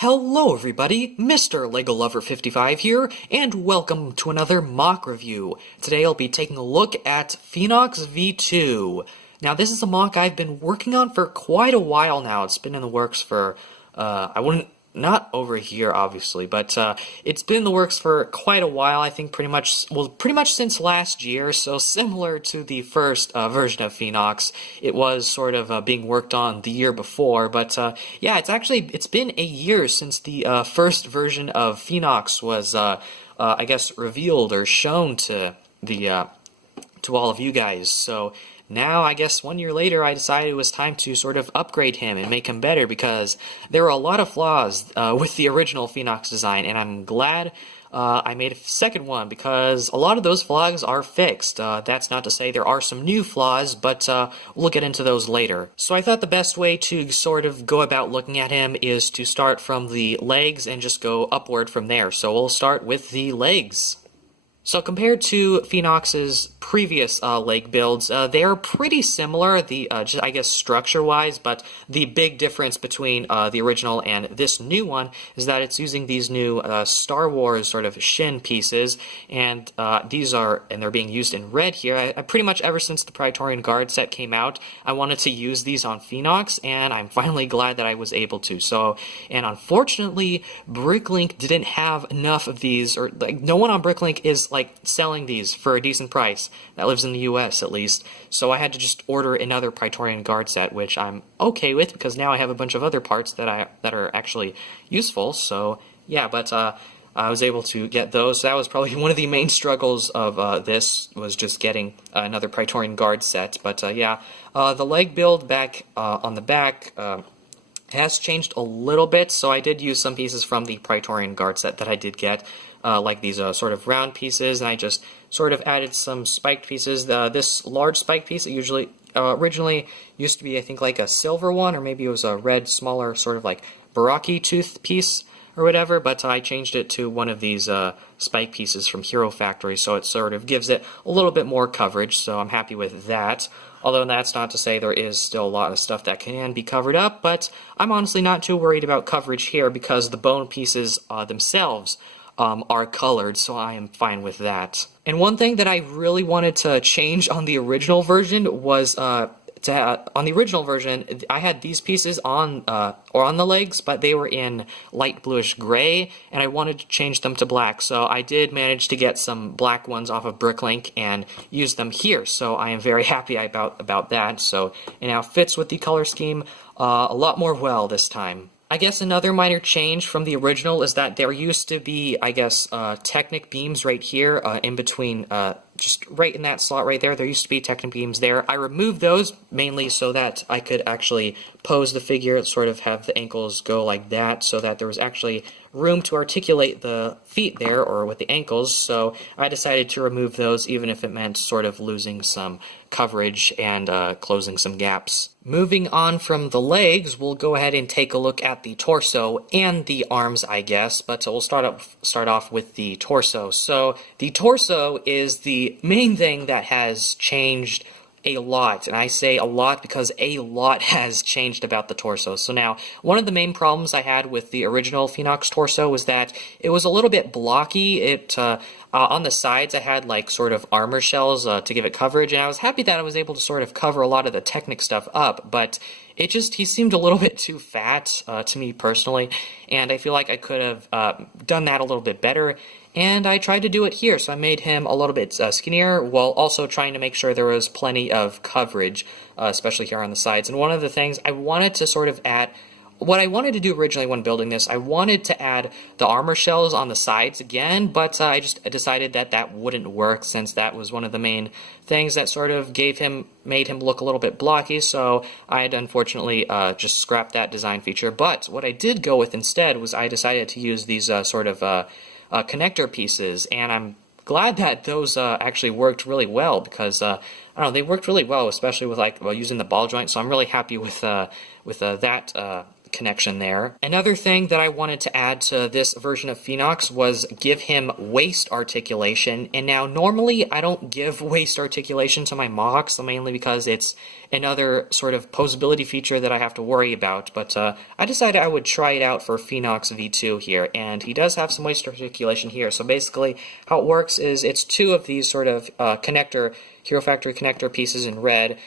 Hello everybody, Mr. LEGO Lover 55 here, and welcome to another MoC review. Today I'll be taking a look at Phoenox V2. Now this is a MoC I've been working on for quite a while now. It's been in the works for, not over a year obviously, but it's been in the works for quite a while. I think pretty much since last year, so similar to the first version of Phoenox. It was sort of being worked on the year before, but yeah, it's been a year since the first version of Phoenox was, I guess, revealed or shown to the to all of you guys. So now, I guess 1 year later, I decided it was time to sort of upgrade him and make him better because there were a lot of flaws with the original Phoenox design, and I'm glad I made a second one because a lot of those flaws are fixed. That's not to say there are some new flaws, but we'll get into those later. So I thought the best way to sort of go about looking at him is to start from the legs and just go upward from there. So we'll start with the legs. So compared to Phoenox's previous leg builds, they are pretty similar, just, I guess, structure-wise, but the big difference between the original and this new one is that it's using these new Star Wars sort of shin pieces, and they're being used in red here. I pretty much, ever since the Praetorian Guard set came out, I wanted to use these on Phoenox, and I'm finally glad that I was able to. And unfortunately, Bricklink didn't have enough of these, or like no one on Bricklink is selling these for a decent price that lives in the US at least, so I had to just order another Praetorian Guard set, which I'm okay with because now I have a bunch of other parts that are actually useful. So yeah, but I was able to get those. So that was probably one of the main struggles of this, was just getting another Praetorian Guard set. But yeah, the leg build back on the back has changed a little bit, so I did use some pieces from the Praetorian Guard set that I did get, like these sort of round pieces, and I just sort of added some spiked pieces. This large spike piece, it originally used to be, I think, like a silver one, or maybe it was a red, smaller, sort of like Baraki tooth piece or whatever, but I changed it to one of these spike pieces from Hero Factory, so it sort of gives it a little bit more coverage, so I'm happy with that. Although that's not to say there is still a lot of stuff that can be covered up, but I'm honestly not too worried about coverage here because the bone pieces themselves are colored, so I am fine with that. And one thing that I really wanted to change on the original version was on the original version, I had these pieces on the legs, but they were in light bluish gray, and I wanted to change them to black. So I did manage to get some black ones off of Bricklink and use them here. So I am very happy about that. So it now fits with the color scheme a lot more well this time. I guess another minor change from the original is that there used to be, I guess, Technic beams right here in between, just right in that slot right there. There used to be Technic beams there. I removed those mainly so that I could actually pose the figure, sort of have the ankles go like that, so that there was actually room to articulate the feet there, or with the ankles, so I decided to remove those even if it meant sort of losing some coverage and closing some gaps. Moving on from the legs, we'll go ahead and take a look at the torso and the arms, I guess, but we'll start off with the torso. So the torso is the main thing that has changed a lot, and I say a lot because a lot has changed about the torso. So now, one of the main problems I had with the original Phoenox torso was that it was a little bit blocky. On the sides I had like sort of armor shells to give it coverage, and I was happy that I was able to sort of cover a lot of the Technic stuff up, but he seemed a little bit too fat to me personally, and I feel like I could have done that a little bit better. And I tried to do it here, so I made him a little bit skinnier while also trying to make sure there was plenty of coverage, especially here on the sides. And one of the things I wanted to sort of add, what I wanted to do originally when building this, I wanted to add the armor shells on the sides again, but I just decided that that wouldn't work since that was one of the main things that sort of made him look a little bit blocky, so I had unfortunately just scrapped that design feature. But what I did go with instead was I decided to use these sort of connector pieces, and I'm glad that those actually worked really well because I don't know, they worked really well, especially with using the ball joint. So I'm really happy with that connection there. Another thing that I wanted to add to this version of Phoenox was give him waist articulation, and now normally I don't give waist articulation to my MoCs, mainly because it's another sort of posability feature that I have to worry about, but I decided I would try it out for Phoenox V2 here, and he does have some waist articulation here. So basically how it works is it's two of these sort of Hero Factory connector pieces in red,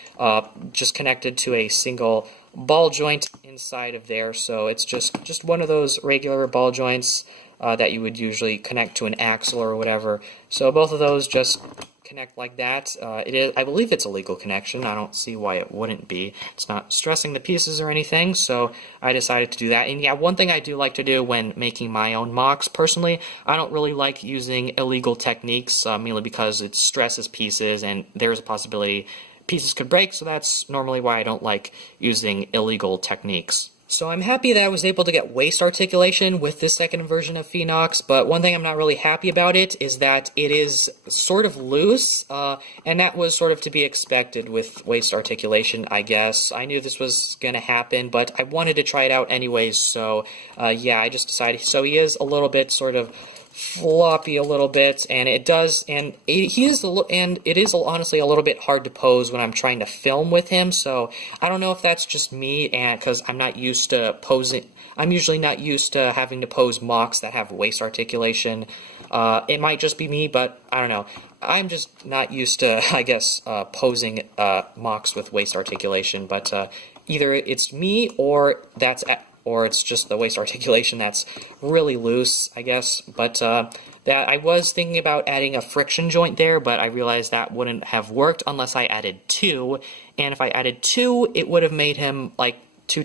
just connected to a single ball joint inside of there. So it's just one of those regular ball joints that you would usually connect to an axle or whatever. So both of those just connect like that. I believe it's a legal connection. I don't see why it wouldn't be. It's not stressing the pieces or anything, so I decided to do that. And yeah, one thing I do like to do when making my own MoCs, personally, I don't really like using illegal techniques, mainly because it stresses pieces and there's a possibility pieces could break, so that's normally why I don't like using illegal techniques. So I'm happy that I was able to get waist articulation with this second version of Phoenox, but one thing I'm not really happy about it is that it is sort of loose, and that was sort of to be expected with waist articulation, I guess. I knew this was going to happen, but I wanted to try it out anyways, so yeah, I just decided. So he is a little bit sort of floppy a little bit, and it is honestly a little bit hard to pose when I'm trying to film with him. So I don't know if that's just me, and because I'm not used to posing, I'm usually not used to having to pose MoCs that have waist articulation. It might just be me, but I don't know. I'm just not used to, I guess, posing MoCs with waist articulation. But either it's me or it's just the waist articulation that's really loose, I guess. But that I was thinking about adding a friction joint there, but I realized that wouldn't have worked unless I added two. And if I added two, it would have made him like two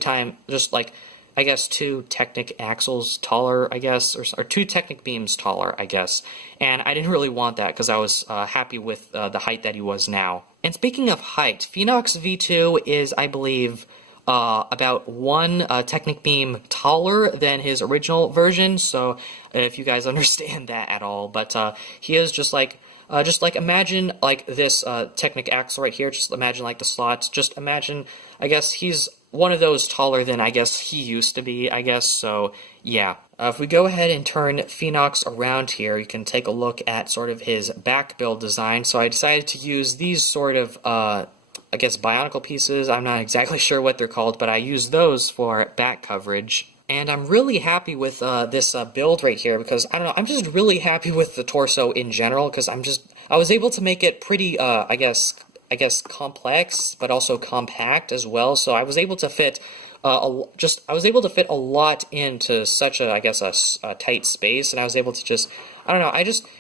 Technic axles taller, I guess, or two Technic beams taller, I guess. And I didn't really want that because I was happy with the height that he was now. And speaking of height, Phoenox V2 is, I believe, about one Technic beam taller than his original version, so if you guys understand that at all. But he is just like imagine like this Technic axle right here, just imagine like the slots, just imagine, I guess he's one of those taller than I guess he used to be, I guess. So yeah, if we go ahead and turn Phoenox around here, you can take a look at sort of his back build design. So I decided to use these sort of I guess Bionicle pieces. I'm not exactly sure what they're called, but I use those for back coverage. And I'm really happy with this build right here because, I don't know, I'm just really happy with the torso in general because I was able to make it pretty, I guess complex, but also compact as well. So I was able to fit a lot into such a, I guess, a tight space, and I was able to just, I don't know,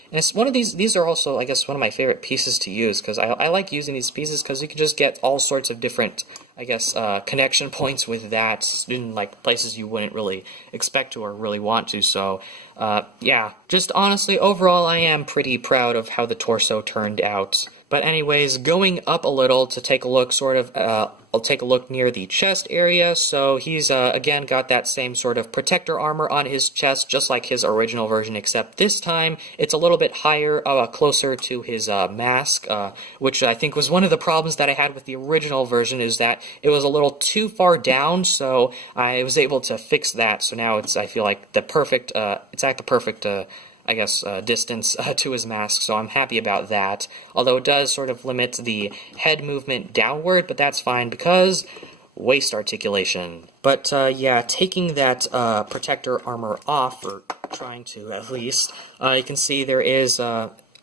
and it's one of these are also, I guess, one of my favorite pieces to use, because I like using these pieces because you can just get all sorts of different, I guess, connection points with that in, like, places you wouldn't really expect to or really want to. So, yeah, just honestly, overall, I am pretty proud of how the torso turned out. But anyways, going up a little to take a look I'll take a look near the chest area. So he's, again, got that same sort of protector armor on his chest, just like his original version, except this time it's a little bit higher, closer to his mask, which I think was one of the problems that I had with the original version, is that it was a little too far down, so I was able to fix that. So now I feel like it's at the perfect I guess, distance to his mask, so I'm happy about that. Although it does sort of limit the head movement downward, but that's fine because waist articulation. But yeah, taking that protector armor off, or trying to at least, you can see there is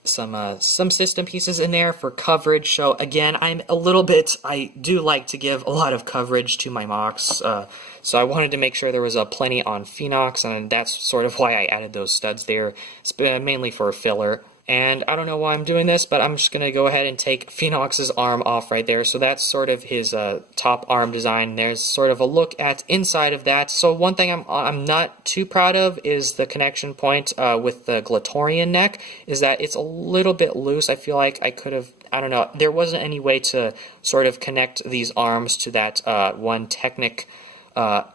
some system pieces in there for coverage. So again, I do like to give a lot of coverage to my MoCs, so I wanted to make sure there was plenty on Phoenox, and that's sort of why I added those studs there, mainly for filler. And I don't know why I'm doing this, but I'm just going to go ahead and take Phoenox's arm off right there. So that's sort of his top arm design. There's sort of a look at inside of that. So one thing I'm not too proud of is the connection point with the Glatorian neck, is that it's a little bit loose. I feel like I could have, I don't know, there wasn't any way to sort of connect these arms to that one Technic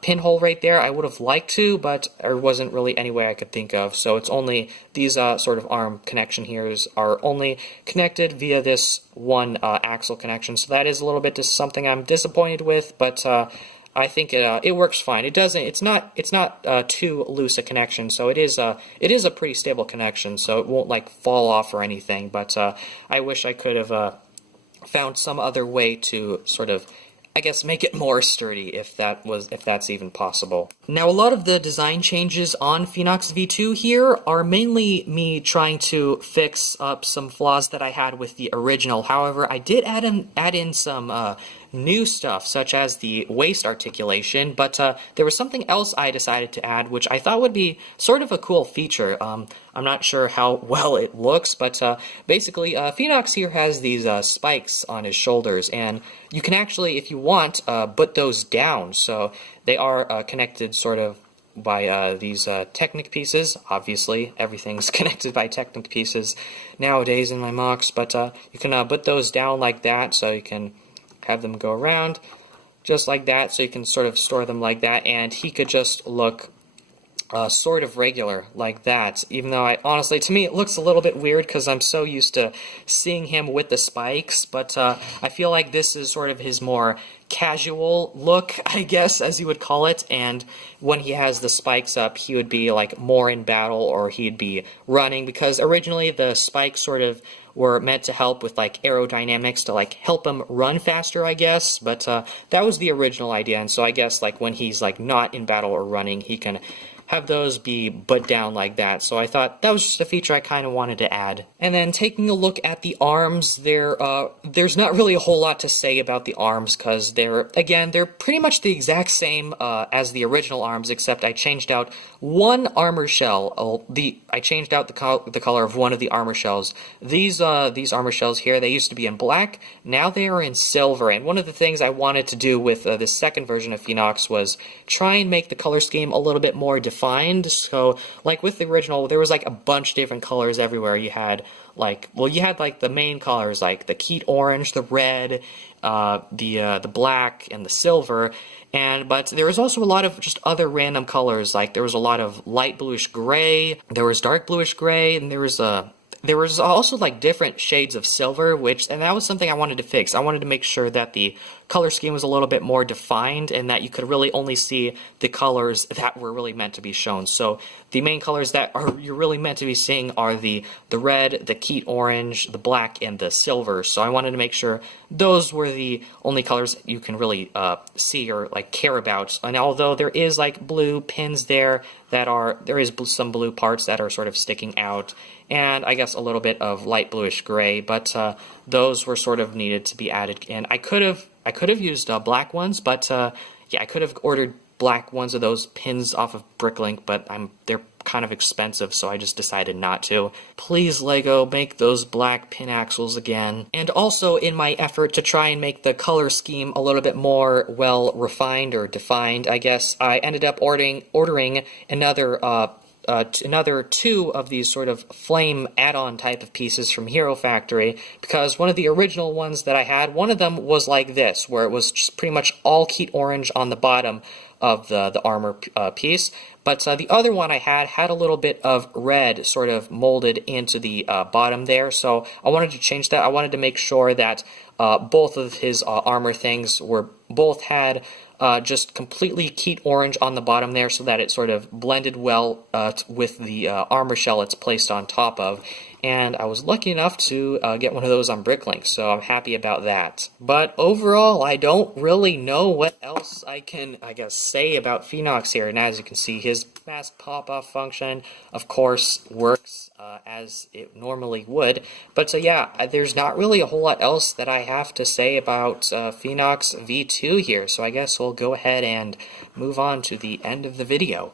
pinhole right there. I would have liked to, but there wasn't really any way I could think of. So it's only these sort of arm connection here are only connected via this one axle connection. So that is a little bit something I'm disappointed with, but I think it works fine. It's not too loose a connection, so it is a pretty stable connection, so it won't like fall off or anything. But I wish I could have found some other way to sort of, I guess, make it more sturdy if that's even possible. Now, a lot of the design changes on Phoenox V2 here are mainly me trying to fix up some flaws that I had with the original. However, I did add in some new stuff, such as the waist articulation, but there was something else I decided to add, which I thought would be sort of a cool feature. I'm not sure how well it looks, but basically, Phoenox here has these spikes on his shoulders, and you can actually, if you want, put those down, so they are connected sort of by these Technic pieces. Obviously, everything's connected by Technic pieces nowadays in my MoCs, but you can put those down like that, so you can have them go around just like that, so you can sort of store them like that, and he could just look sort of regular like that, even though honestly, to me, it looks a little bit weird because I'm so used to seeing him with the spikes, but I feel like this is sort of his more casual look, I guess, as you would call it, and when he has the spikes up, he would be like more in battle, or he'd be running, because originally the spikes sort of were meant to help with like aerodynamics, to like help him run faster, I guess, but that was the original idea, and so I guess like when he's like not in battle or running, he can have those be put down like that. So I thought that was just a feature I kind of wanted to add. And then taking a look at the arms, there's not really a whole lot to say about the arms, because they're pretty much the exact same as the original arms, except I changed out one armor shell. I changed out the color of one of the armor shells. These armor shells here, they used to be in black, now they are in silver, and one of the things I wanted to do with this second version of Phoenox was try and make the color scheme a little bit more defined. So like with the original, there was like a bunch of different colors everywhere. You had like the main colors, like the Keat orange, the red, the black, and the silver. But there was also a lot of just other random colors. Like there was a lot of light bluish gray, there was dark bluish gray, and there was also like different shades of silver, and that was something I wanted to fix. I wanted to make sure that the color scheme was a little bit more defined, and that you could really only see the colors that were really meant to be shown. So the main colors that you're really meant to be seeing are the red, the Keat orange, the black, and the silver. So I wanted to make sure those were the only colors you can really see or like care about. And although there is like blue pins there some blue parts that are sort of sticking out, and I guess a little bit of light bluish gray, but those were sort of needed to be added. And I could have used black ones, but yeah, I could have ordered black ones of those pins off of Bricklink, but they're kind of expensive, so I just decided not to. Please, LEGO, make those black pin axles again. And also, in my effort to try and make the color scheme a little bit more well refined or defined, I guess, I ended up ordering another two of these sort of flame add-on type of pieces from Hero Factory, because one of the original ones that I had, one of them was like this, where it was just pretty much all Keat orange on the bottom of the armor piece, but the other one I had a little bit of red sort of molded into the bottom there, so I wanted to change that. I wanted to make sure that both of his armor things both had just completely Keat orange on the bottom there, so that it sort of blended well with the armor shell it's placed on top of. And I was lucky enough to get one of those on Bricklink, so I'm happy about that. But overall, I don't really know what else I can, I guess, say about Phoenox here. And as you can see, his fast pop-off function, of course, works as it normally would. But so yeah, there's not really a whole lot else that I have to say about Phoenox V2 here. So I guess we'll go ahead and move on to the end of the video.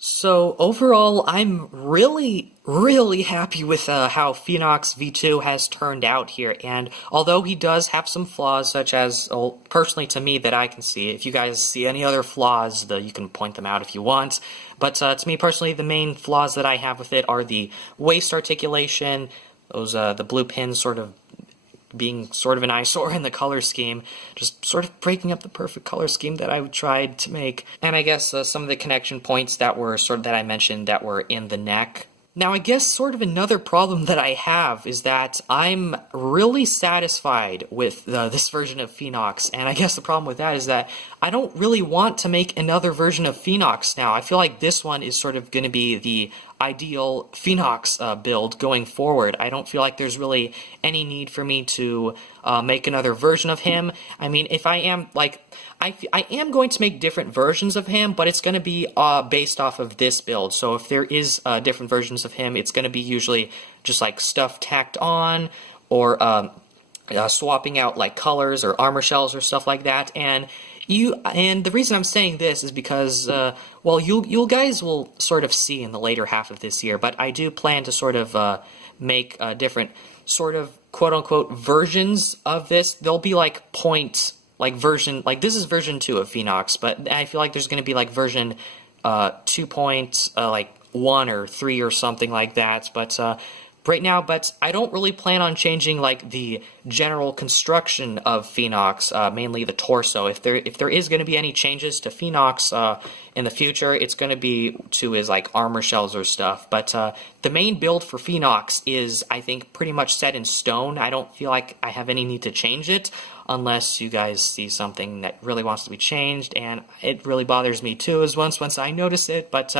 So overall, I'm really happy with how Phoenox V2 has turned out here, and although he does have some flaws, such as, personally to me that I can see, if you guys see any other flaws, you can point them out if you want, but to me personally, the main flaws that I have with it are the waist articulation, those the blue pins sort of being sort of an eyesore in the color scheme, just sort of breaking up the perfect color scheme that I tried to make. And I guess some of the connection points that I mentioned that were in the neck. Now, I guess sort of another problem that I have is that I'm really satisfied with this version of Phoenox, and I guess the problem with that is that I don't really want to make another version of Phoenox now. I feel like this one is sort of going to be the ideal Phoenox build going forward. I don't feel like there's really any need for me to make another version of him. I mean, if I am, like, I am going to make different versions of him, but it's going to be based off of this build. So if there is different versions of him, it's going to be usually just like stuff tacked on, or swapping out like colors or armor shells or stuff like that. And the reason I'm saying this is because, well, you guys will sort of see in the later half of this year, but I do plan to sort of make different sort of quote-unquote versions of this. There'll be like version, like this is version 2 of Phoenox, but I feel like there's going to be like version 2.1 or 3 or something like that, but right now, but I don't really plan on changing like the general construction of Phoenox, mainly the torso. If there is going to be any changes to Phoenox in the future, it's going to be to his like armor shells or stuff. But the main build for Phoenox is, I think, pretty much set in stone. I don't feel like I have any need to change it unless you guys see something that really wants to be changed, and it really bothers me too as once I notice it. But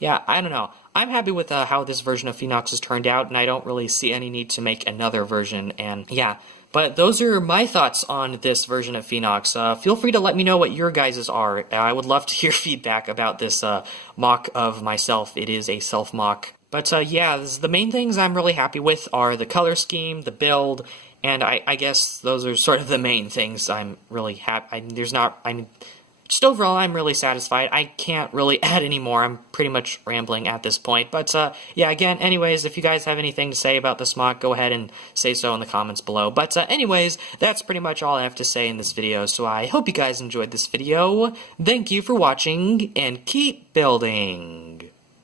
yeah, I don't know. I'm happy with how this version of Phoenox has turned out, and I don't really see any need to make another version, and yeah. But those are my thoughts on this version of Phoenox. Feel free to let me know what your guys' are. I would love to hear feedback about this mock of myself. It is a self-mock. But yeah, the main things I'm really happy with are the color scheme, the build, and I guess those are sort of the main things I'm really happy. Just overall, I'm really satisfied. I can't really add any more. I'm pretty much rambling at this point. But yeah, again, anyways, if you guys have anything to say about this mock, go ahead and say so in the comments below. But anyways, that's pretty much all I have to say in this video. So I hope you guys enjoyed this video. Thank you for watching, and keep building.